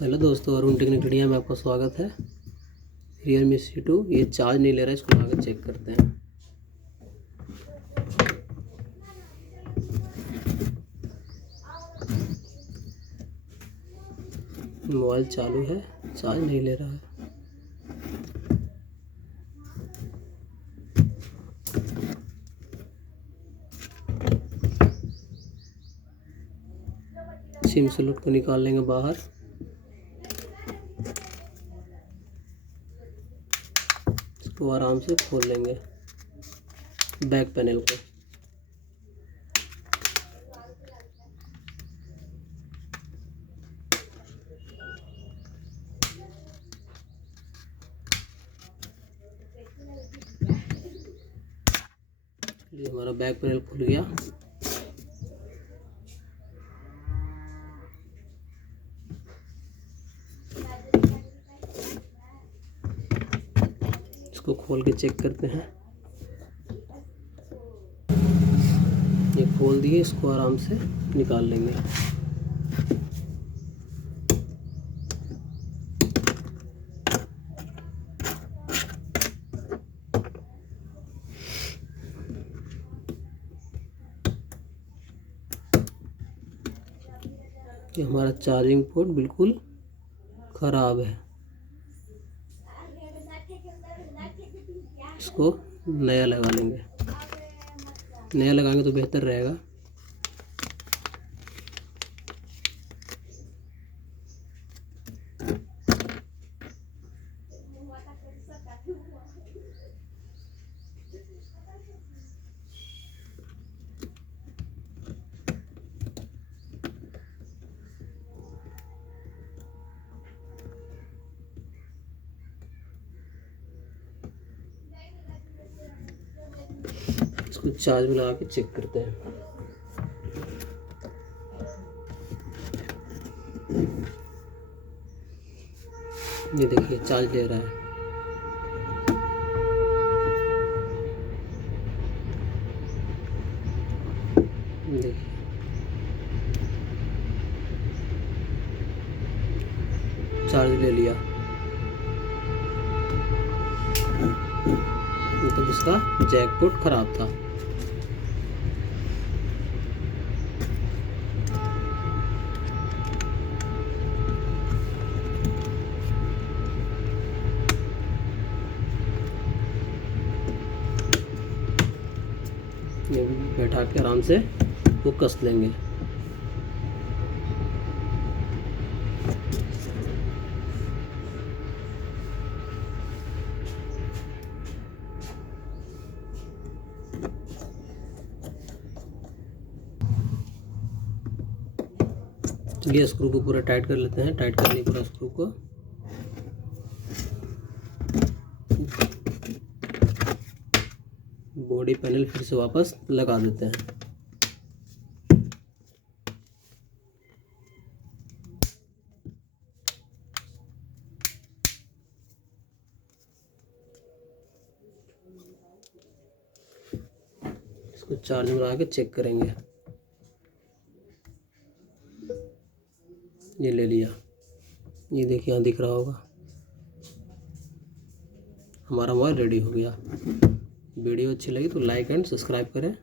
Hello दोस्तों, Arun technique media में आपका स्वागत है। Realme C2 ये चार्ज नहीं ले रहा है, इसको लगा चेक करते हैं। मोबाइल चालू है, चार्ज नहीं ले रहा है। सिम स्लॉट को निकाल लेंगे बाहर। इसको आराम से खोल लेंगे बैक पैनल को। ये हमारा बैक पैनल खुल गया। इसको खोल के चेक करते हैं। ये खोल दिए, इसको आराम से निकाल लेंगे। ये हमारा चार्जिंग पोर्ट बिल्कुल ख़राब है, इसको नया लगा लेंगे। नया लगाएंगे तो बेहतर रहेगा। इसको चार्ज में लगा के चेक करते हैं। ये देखिए चार्ज ले रहा है। देखिए चार्ज ले लिया। मतलब इसका जैकपोर्ट खराब था। ये बैठा के आराम से वो कस लेंगे। चलिए स्क्रू को पूरा टाइट कर लेते हैं। टाइट कर लिया पूरा स्क्रू को। बॉडी पैनल फिर से वापस लगा देते हैं। इसको चार्ज में लगा के चेक करेंगे। ये ले लिया। ये देखिए यहाँ दिख रहा होगा, हमारा मोबाइल रेडी हो गया। वीडियो अच्छी लगी तो लाइक एंड सब्सक्राइब करें।